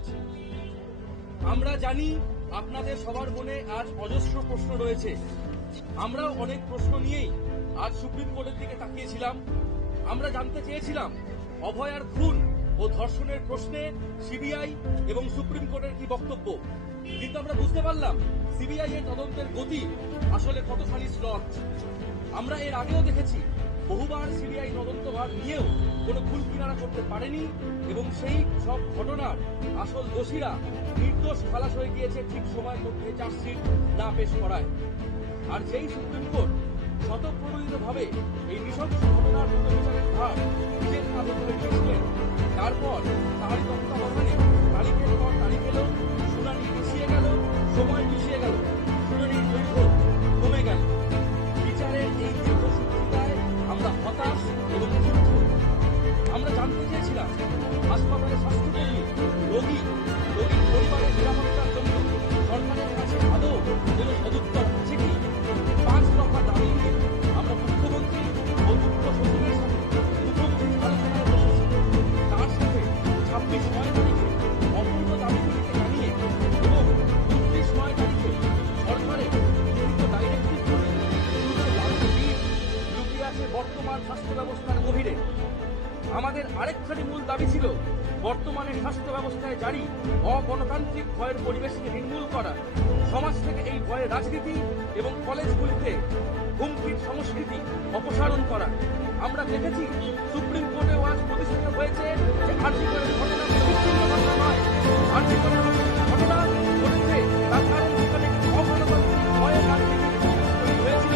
করছে। আমরা জানি আপনাদের সবার মনে আজ অজস্র প্রশ্ন রয়েছে। আমরাও অনেক প্রশ্ন নিয়েই আজ সুপ্রিম কোর্টের দিকে তাকিয়েছিলাম। আমরা জানতে চেয়েছিলাম অভয়ার খুন ও ধর্ষণের প্রশ্নে সিবিআই এবং সুপ্রিম কোর্টের কি বক্তব্য। কিন্তু আমরা বুঝতে পারলাম সিবিআই এর তদন্তের গতি আসলে কতখানি স্লথ। আমরা এর আগেও দেখেছি বহুবার সিবিআই তদন্তভার নিয়েও কোনো কুল কিনারা করতে পারেনি এবং সেই সব ঘটনার আসল দোষীরা নির্দোষ খালাস হয়ে গিয়েছে ঠিক সময়ের মধ্যে চার্জশিট না পেশ করায়। আর যেই সুপ্রিম কোর্ট স্বতঃপ্রণোদিতভাবে এই নৃশংস ঘটনার বিচারের ভার নিজের কাঁধে তুলে নিয়েছিলেন, তারপর তারই তত্ত্বাবধানে তারিখের পর তারিখ এলো, শুনানি পিছিয়ে গেল, সময় পিছিয়ে গেল, শুনানির দৈর্ঘ্য কমে গেল। বিচারের এই দীর্ঘসূত্রিতায় আমরা হতাশ এবং ক্ষুব্ধ। আমরা জানতে চেয়েছিলাম হাসপাতালের স্বাস্থ্যকর্মী, রোগীর পরিবারের নিরাপত্তার জন্য সরকারের কাছে আদৌ কোনো সদুত্তর আছে কি। 5 দফা দাবি নিয়ে আমরা মুখ্যমন্ত্রী ও মুখ্য সচিবের সাথে মুখোমুখি আলোচনায় বসেছি। তার সাথে 26 তারিখে অপূর্ণ দাবিগুলিকে জানিয়ে এবং 29 তারিখে সরকারের লিখিত ডাইরেক্টিভ করে লুকিয়ে আছে বর্তমান স্বাস্থ্য ব্যবস্থার গভীরে। আমাদের আরেকখানি মূল দাবি ছিল বর্তমানে স্বাস্থ্য ব্যবস্থায় জারি অগণতান্ত্রিক ভয়ের পরিবেশকে নির্মূল করা, সমাজ থেকে এই ভয়ের রাজনীতি এবং কলেজগুলিতে হুমকির সংস্কৃতি অপসারণ করা। আমরা দেখেছি সুপ্রিম কোর্টেও আজ প্রতিষ্ঠিত হয়েছে যে আরজি করের ঘটনা বিচ্ছিন্ন ঘটনা নয়, আরজি করের ঘটনা ঘটেছে তার কারণ সেখানে অগণতান্ত্রিক ভয়ের রাজনীতি তৈরি হয়েছিল।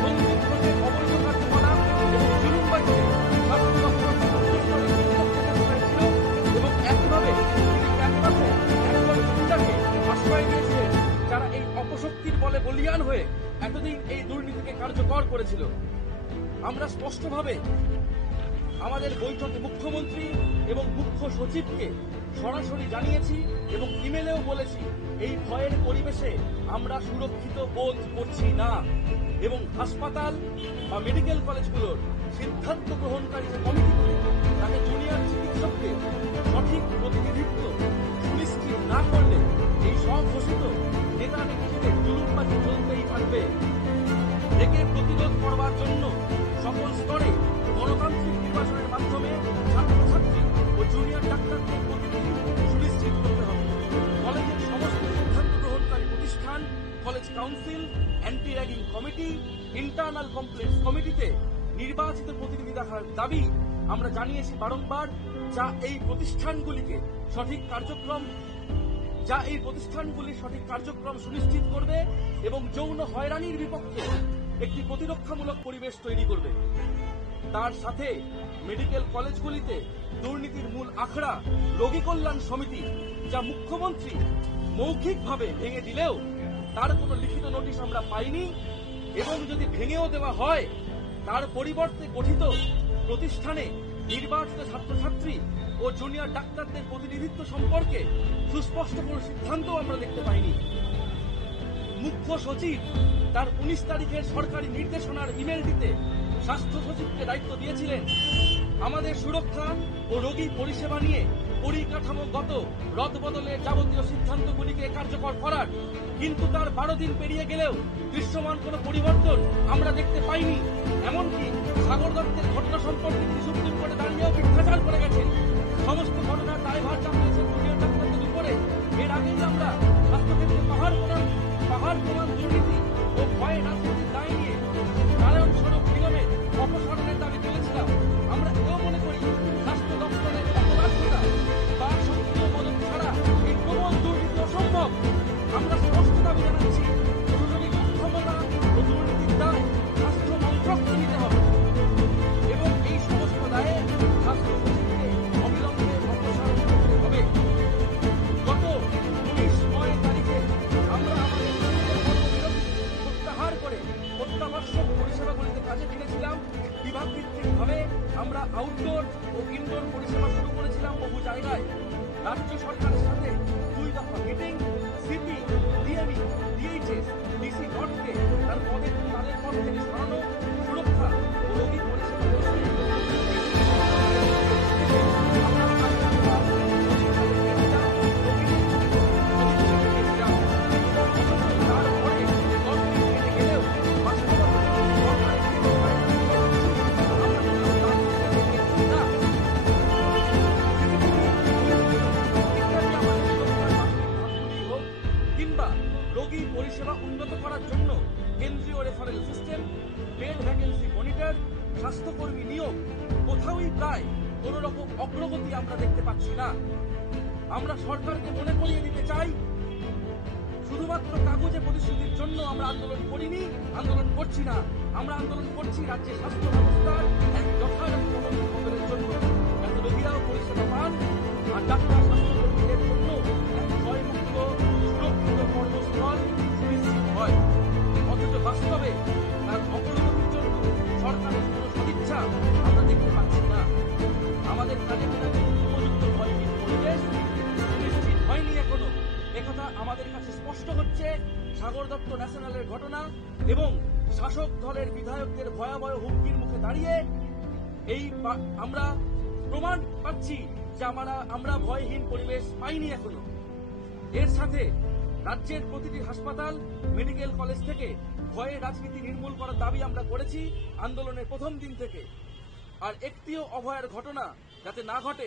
সন্দীপ ঘোষের অবৈধ কার্যকলাপ এবং জুলুমবাজিতে স্বাস্থ্য দপ্তর হয়েছিল এবং একইভাবে তিনি ক্যাম্পাসে একজন গুন্ডাকে আশ্রয় দিয়েছিলেন যারা এই অপশক্তির বলে বলিয়ান হয়ে এতদিন এই দুর্নীতিকে কার্যকর করেছিল। আমরা স্পষ্টভাবে আমাদের বৈঠকে মুখ্যমন্ত্রী এবং মুখ্য সচিবকে সরাসরি জানিয়েছি এবং ইমেলেও বলেছি এই ভয়ের পরিবেশে আমরা সুরক্ষিত বোধ করছি না এবং হাসপাতাল বা মেডিকেল কলেজগুলোর সিদ্ধান্ত গ্রহণকারী যে কমিটিগুলি তাকে জুনিয়র চিকিৎসকদের সঠিক প্রতিনিধিত্ব সুনিশ্চিত না করলে এই স্বঘোষিত নেতা নেত্রীদের জুলুমবাজি চলতেই থাকবে। একে প্রতিরোধ করবার জন্য সকল স্তরে গণতান্ত্রিক নির্বাচনের মাধ্যমে ছাত্রছাত্রী ও জুনিয়র ডাক্তারদের প্রতিনিধি সুনিশ্চিত করতে হবে। কলেজের সমস্ত সিদ্ধান্ত গ্রহণকারী প্রতিষ্ঠান, college council, anti ragging committee, internal complex কমিটিতে নির্বাচিত প্রতিনিধি রাখার দাবি আমরা জানিয়েছি বারংবার, যা এই প্রতিষ্ঠানগুলির সঠিক কার্যক্রম সুনিশ্চিত করবে এবং যৌন হয়রানির বিপক্ষে একটি প্রতিরক্ষামূলক পরিবেশ তৈরি করবে। তার সাথে মেডিকেল কলেজগুলিতে দুর্নীতির মূল আখড়া রোগী কল্যাণ সমিতি, যা মুখ্যমন্ত্রী মৌখিকভাবে ভেঙে দিলেও তার কোনো লিখিত নোটিশ আমরা পাইনি এবং যদি ভেঙেও দেওয়া হয় তার পরিবর্তে গঠিত প্রতিষ্ঠানে নির্বাচিত ছাত্রছাত্রী ও জুনিয়র ডাক্তারদের প্রতিনিধিত্ব সম্পর্কে সুস্পষ্ট কোনো সিদ্ধান্ত আমরা দেখতে পাইনি। মুখ্য সচিব তার 19 তারিখের সরকারি নির্দেশনার ইমেলটিতে স্বাস্থ্য সচিবকে দায়িত্ব দিয়েছিলেন আমাদের সুরক্ষা ও রোগী পরিষেবা নিয়ে পরিকাঠামোগত রদবদলের যাবতীয় সিদ্ধান্তগুলিকে কার্যকর করার, কিন্তু তার 12 দিন পেরিয়ে গেলেও দৃশ্যমান কোনো পরিবর্তন আমরা দেখতে পাইনি। এমনকি সাগর দত্তের ঘটনা সম্পর্কে তিনি সুপ্রিম কোর্টে দাঁড়িয়েও মিথ্যাচার করে গেছেন। সমস্ত ঘটনার দায়ভার চাপিয়েছেন জুনিয়র ডাক্তারদের উপরে। এর আগেই আমরা স্বাস্থ্যক্ষেত্রে পাহাড় প্রমাণ দুর্নীতি ও ভয়ে রাজনীতির দায় নিয়ে নারায়ণ সড়ক নিগমের অপসারণের দাবি তুলেছিলাম। আমরা এও মনে করি স্বাস্থ্য দপ্তরের অপরাধতা বা সক্রিয় মদত ছাড়া এই প্রবল দুর্নীতি অসম্ভব। আমরা স্পষ্ট দাবি জানাচ্ছি প্রশাসনিক ক্ষমতা ও দুর্নীতির দায় স্বাস্থ্য মন্ত্রককে নিতে হবে এবং এই সমস্ত দায়ে স্বাস্থ্য সচিবকে অবিলম্বে অপসারণ করতে হবে। গত 19 তারিখে আমরা আমাদের কর্মবিরতি প্রত্যাহার করে অত্যাবশ্যক পরিষেবাগুলিতে কাজে ফিরেছিলাম। বিভাগ ভিত্তিকভাবে আমরা আউটডোর ও ইনডোর পরিষেবা শুরু করেছিলাম বহু জায়গায়। রাজ্য সরকারের সাথে 2 দফা meeting, CP, DME, DHS, DC নটকে তাদের পদ থেকে সরানো, সুরক্ষা ও রোগী পরিষেবা কোন রকম অগ্রগতি আমরা দেখতে পাচ্ছি না। আমরা সরকারকে মনে করিয়ে দিতে চাই, শুধুমাত্র কাগজে প্রতিশ্রুতির জন্য আমরা আন্দোলন করিনি, আন্দোলন করছি না। আমরা আন্দোলন করছি রাজ্যের স্বাস্থ্য ব্যবস্থার এক যথাযথ বদলের জন্য, যাতে রোগীরাও পরিষেবা পান আর ডাক্তার স্বাস্থ্যকর্মীদের জন্য এক ভয়মুক্ত সুরক্ষিত কর্মস্থল সুনিশ্চিত হয়। অথচ বাস্তবে তার অগ্রগতির জন্য সরকারের কোনো সদিচ্ছা আমরা দেখতে পাচ্ছি না। আমাদের কাজে উপযুক্ত ভয়হীন পরিবেশ সুনিশ্চিত হয়নি এখনো। একথা আমাদের কাছে স্পষ্ট হচ্ছে সাগর দত্ত ন্যাশনালের ঘটনা এবং শাসক দলের বিধায়কদের ভয়াবহ হুমকির মুখে দাঁড়িয়ে আমরা প্রমাণ পাচ্ছি যে আমরা ভয়হীন পরিবেশ পাইনি এখনো। এর সাথে রাজ্যের প্রতিটি হাসপাতাল, মেডিকেল কলেজ থেকে ভয়ের রাজনীতি নির্মূল করার দাবি আমরা করেছি আন্দোলনের প্রথম দিন থেকে। আর একটিও অভয়ের ঘটনা যাতে না ঘটে